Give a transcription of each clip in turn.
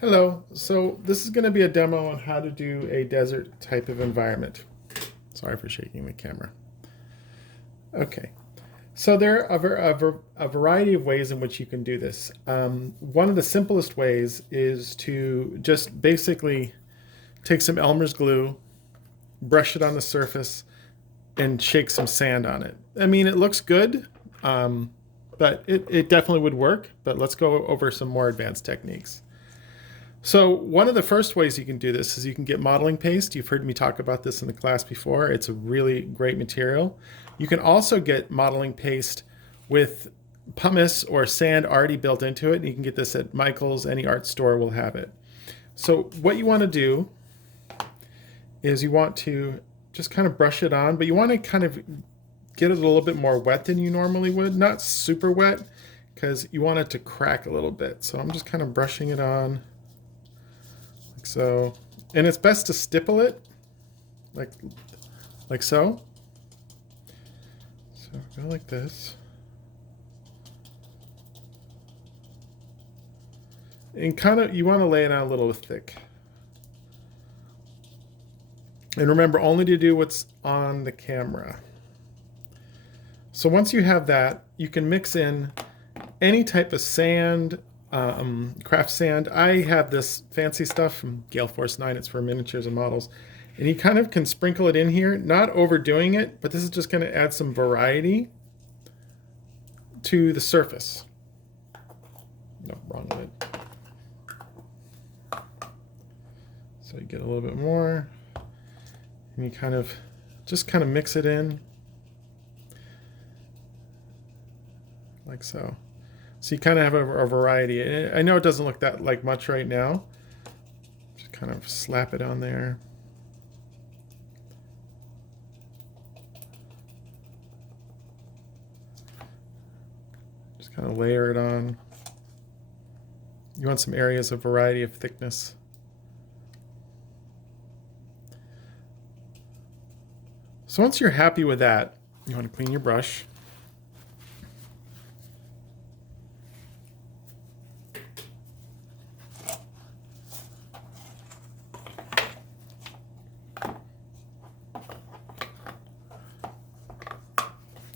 Hello, so this is going to be a demo on how to do a desert type of environment. Sorry for shaking the camera. Okay, so there are a variety of ways in which you can do this. One of the simplest ways is to just basically take some Elmer's glue, brush it on the surface, and shake some sand on it. I mean, it looks good, but it definitely would work, but let's go over some more advanced techniques. So one of the first ways you can do this is you can get modeling paste. You've heard me talk about this in the class before. It's a really great material. You can also get modeling paste with pumice or sand already built into it. You can get this at Michael's, any art store will have it. So what you want to do is you want to just kind of brush it on, but you want to kind of get it a little bit more wet than you normally would. Not super wet, because you want it to crack a little bit. So I'm just kind of brushing it on. So, and it's best to stipple it like so. So go like this. And kind of, you want to lay it out a little thick. And remember only to do what's on the camera. So once you have that, you can mix in any type of sand, craft sand. I have this fancy stuff from Gale Force 9. It's for miniatures and models. And you kind of can sprinkle it in here, not overdoing it, but this is just going to add some variety to the surface. No, wrong lid. So you get a little bit more, and you kind of just kind of mix it in like so. So you kind of have a variety. I know it doesn't look that like much right now. Just kind of slap it on there. Just kind of layer it on. You want some areas of variety of thickness. So once you're happy with that, you want to clean your brush.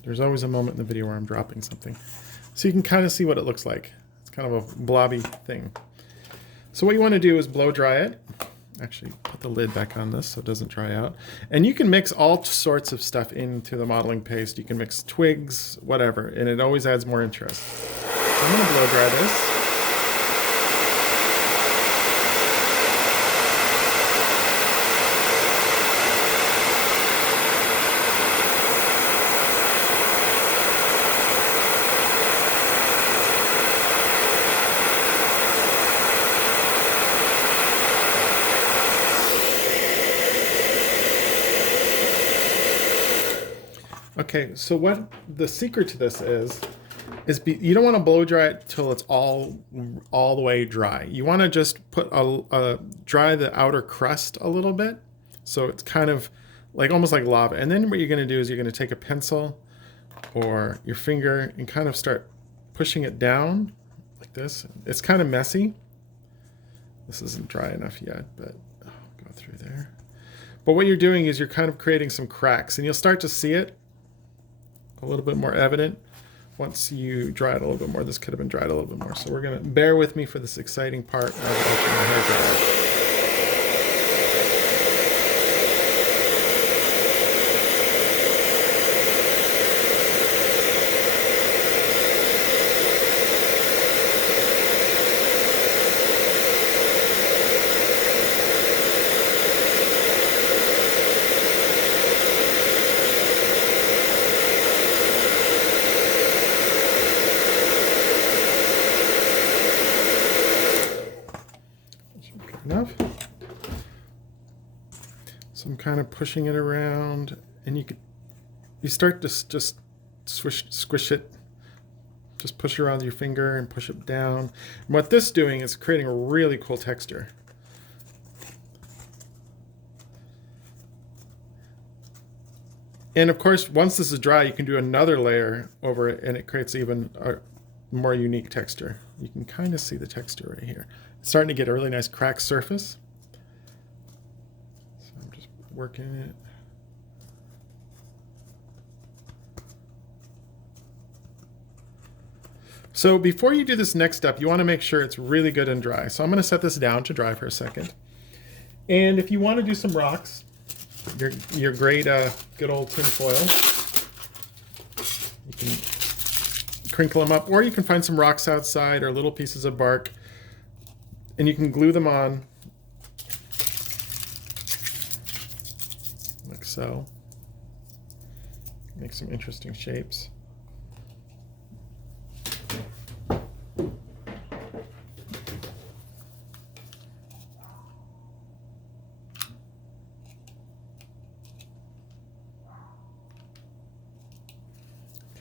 There's always a moment in the video where I'm dropping something. So you can kind of see what it looks like. It's kind of a blobby thing. So what you want to do is blow dry it. Actually, put the lid back on this so it doesn't dry out. And you can mix all sorts of stuff into the modeling paste. You can mix twigs, whatever, and it always adds more interest. So I'm going to blow dry this. Okay, so what the secret to this is you don't want to blow dry it till it's all the way dry. You want to just put dry the outer crust a little bit, so it's kind of like almost like lava. And then what you're going to do is you're going to take a pencil or your finger and kind of start pushing it down like this. It's kind of messy. This isn't dry enough yet, but I'll go through there. But what you're doing is you're kind of creating some cracks, and you'll start to see it a little bit more evident once you dry it a little bit more. This could have been dried a little bit more. So we're going to bear with me for this exciting part of opening the hair dryer. Enough. So I'm kind of pushing it around, and you start to just squish it. Just push it around with your finger and push it down. And what this is doing is creating a really cool texture. And of course, once this is dry, you can do another layer over it, and it creates even a more unique texture. You can kind of see the texture right here. It's starting to get a really nice cracked surface. So I'm just working it. So before you do this next step, you want to make sure it's really good and dry. So I'm going to set this down to dry for a second. And if you want to do some rocks, your great good old tin foil, you can crinkle them up, or you can find some rocks outside or little pieces of bark, and you can glue them on like so. Make some interesting shapes.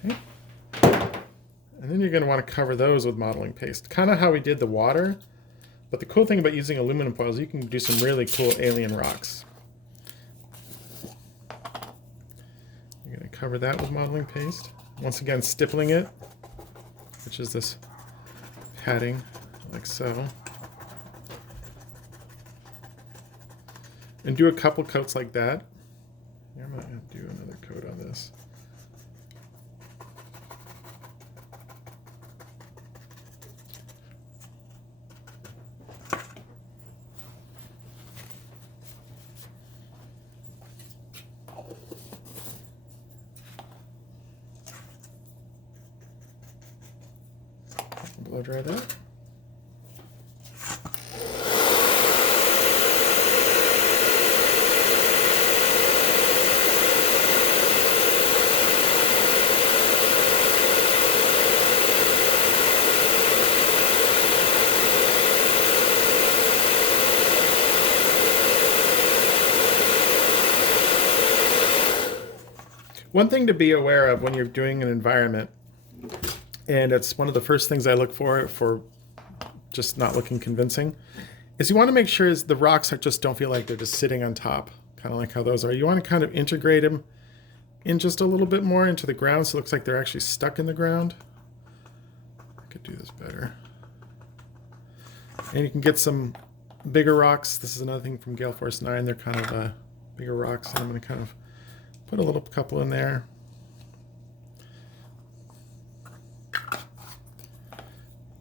Okay. And then you're going to want to cover those with modeling paste. Kind of how we did the water. But the cool thing about using aluminum foil is you can do some really cool alien rocks. You're going to cover that with modeling paste. Once again, stippling it, which is this padding, like so. And do a couple coats like that. I'm going to do another coat on this. Blow dry that. One thing to be aware of when you're doing an environment, and it's one of the first things I look for just not looking convincing, is you want to make sure is the rocks just don't feel like they're just sitting on top, kind of like how those are. You want to kind of integrate them in just a little bit more into the ground so it looks like they're actually stuck in the ground. I could do this better. And you can get some bigger rocks. This is another thing from Gale Force 9. They're kind of bigger rocks, and I'm going to kind of put a little couple in there.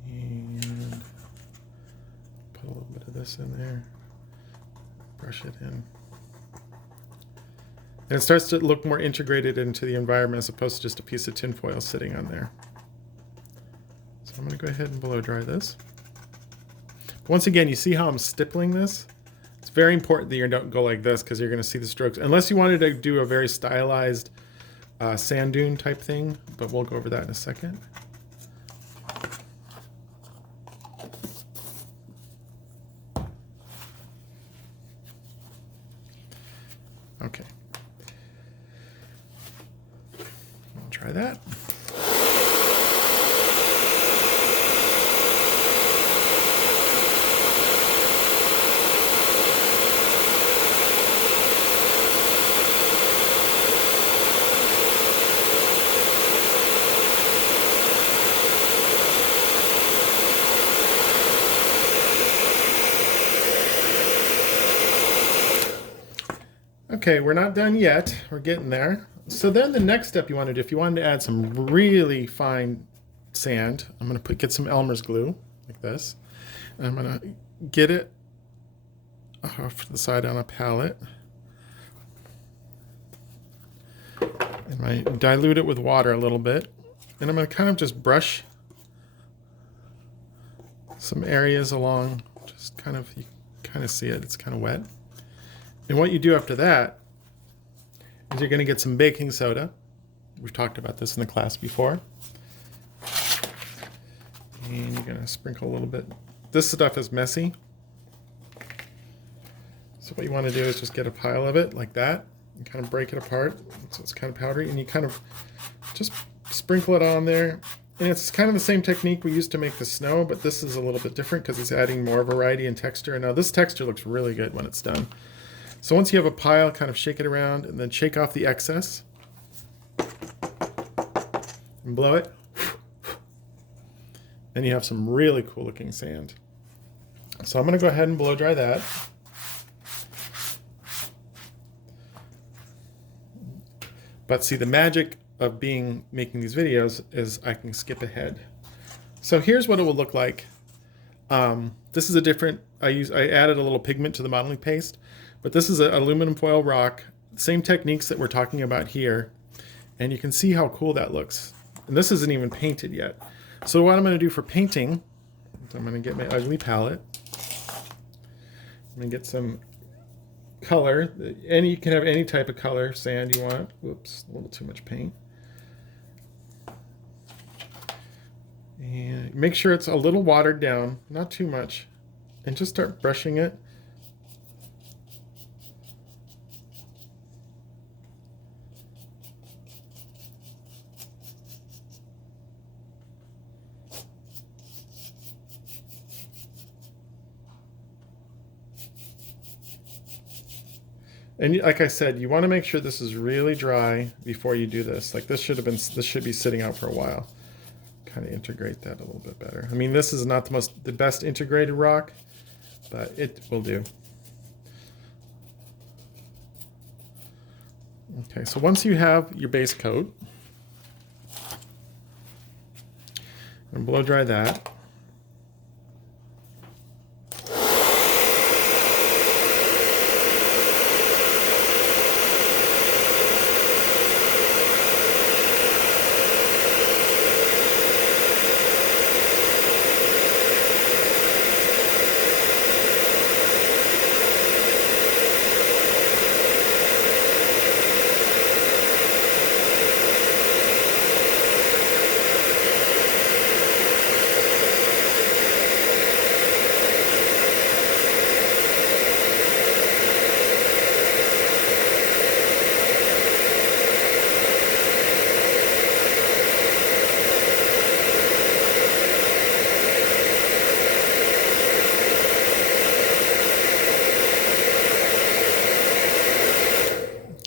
And put a little bit of this in there. Brush it in. And it starts to look more integrated into the environment as opposed to just a piece of tin foil sitting on there. So I'm going to go ahead and blow dry this. Once again, you see how I'm stippling this? It's very important that you don't go like this because you're going to see the strokes. Unless you wanted to do a very stylized sand dune type thing, but we'll go over that in a second. Okay. I'll try that. Okay, we're not done yet. We're getting there. So then the next step you want to do, if you wanted to add some really fine sand, I'm going to get some Elmer's glue, like this. And I'm going to get it off to the side on a palette. And I dilute it with water a little bit. And I'm going to kind of just brush some areas along. Just kind of, you kind of see it, it's kind of wet. And what you do after that is you're going to get some baking soda. We've talked about this in the class before. And you're going to sprinkle a little bit. This stuff is messy. So what you want to do is just get a pile of it like that and kind of break it apart. So it's kind of powdery. And you kind of just sprinkle it on there. And it's kind of the same technique we used to make the snow, but this is a little bit different because it's adding more variety and texture. And now this texture looks really good when it's done. So once you have a pile, kind of shake it around and then shake off the excess and blow it. and you have some really cool looking sand. So I'm going to go ahead and blow dry that. But see, the magic of making these videos is I can skip ahead. So here's what it will look like. This is a different, I added a little pigment to the modeling paste, but this is an aluminum foil rock, same techniques that we're talking about here. And you can see how cool that looks. And this isn't even painted yet. So what I'm going to do for painting, I'm going to get my ugly palette. I'm going to get some color. You can have any type of color sand you want. Whoops, a little too much paint. And make sure it's a little watered down, not too much. And just start brushing it. And like I said, you want to make sure this is really dry before you do this. Like this should be sitting out for a while. Kind of integrate that a little bit better. I mean, this is not the best integrated rock, but it will do. Okay, so once you have your base coat, and blow dry that.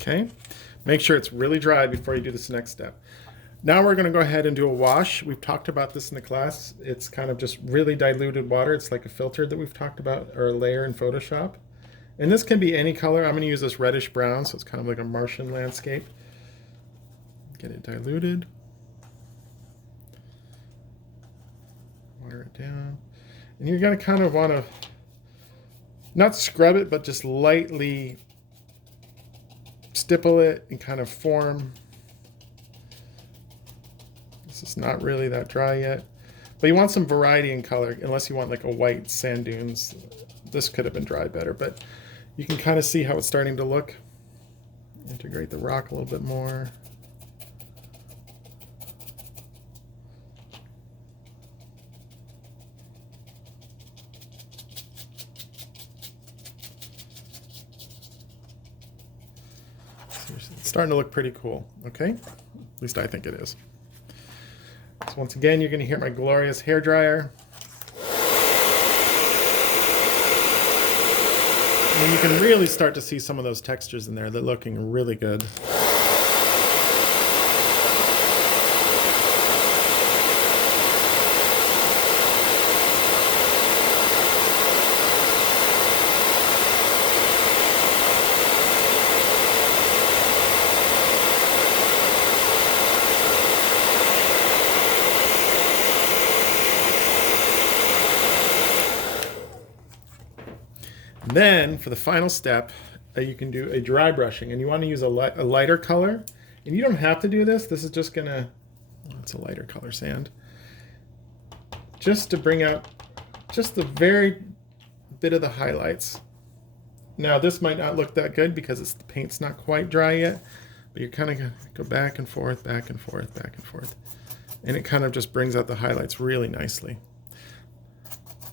Okay, make sure it's really dry before you do this next step. Now we're going to go ahead and do a wash. We've talked about this in the class. It's kind of just really diluted water. It's like a filter that we've talked about, or a layer in Photoshop. And this can be any color. I'm going to use this reddish brown, so it's kind of like a Martian landscape. Get it diluted. Water it down. And you're going to kind of want to not scrub it, but just lightly stipple it and kind of form. This is not really that dry yet, but you want some variety in color, unless you want like a white sand dunes. This could have been dried better, but you can kind of see how it's starting to look. Integrate the rock a little bit more. It's starting to look pretty cool, okay? At least I think it is. So once again, you're going to hear my glorious hair dryer. And you can really start to see some of those textures in there. They're looking really good. Then for the final step, you can do a dry brushing, and you want to use a lighter color. And you don't have to do this. This is just gonna, it's a lighter color sand, just to bring out just the very bit of the highlights. Now this might not look that good because the paint's not quite dry yet, but you're kind of gonna go back and forth, back and forth, back and forth, and it kind of just brings out the highlights really nicely.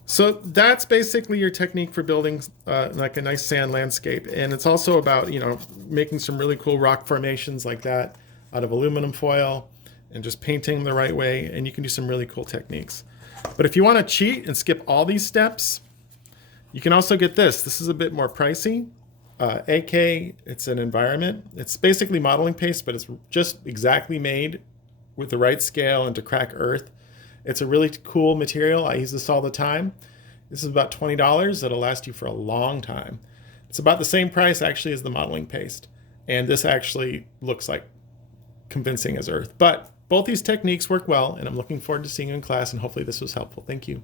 So that's basically your technique for building like a nice sand landscape. And it's also about, you know, making some really cool rock formations like that out of aluminum foil and just painting the right way. And you can do some really cool techniques. But if you want to cheat and skip all these steps, you can also get this. This is a bit more pricey. AK, it's an environment. It's basically modeling paste, but it's just exactly made with the right scale and to crack earth. It's a really cool material. I use this all the time. This is about $20. It'll last you for a long time. It's about the same price actually as the modeling paste. And this actually looks like convincing as earth. But both these techniques work well, and I'm looking forward to seeing you in class, and hopefully this was helpful. Thank you.